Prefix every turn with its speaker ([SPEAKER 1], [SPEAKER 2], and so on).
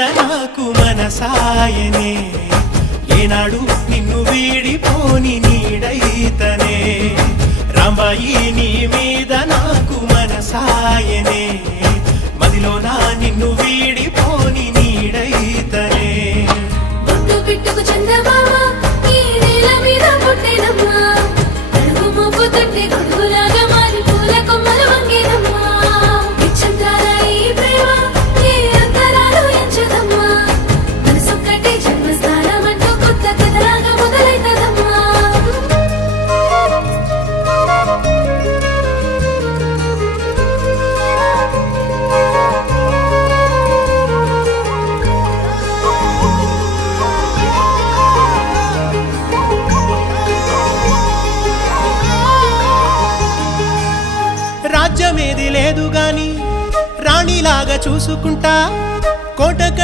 [SPEAKER 1] నాకు మనసాయనే. ఏనాడు నిన్ను వీడిపోని నీడైతనే. రాంబాయి నీ మీద నాకు మనసాయనే. మదిలో నా నిన్ను వీడిపోని నీడైతనే.
[SPEAKER 2] బొట్టు పిట్టుకు చందమామ ఈ నేల మీద పుట్టినమ్మా. అడుగు మోపు తట్టి గొడుగులాగా
[SPEAKER 1] రాజ్యమేది లేదు గాని రాణిలాగా చూసుకుంటా కోట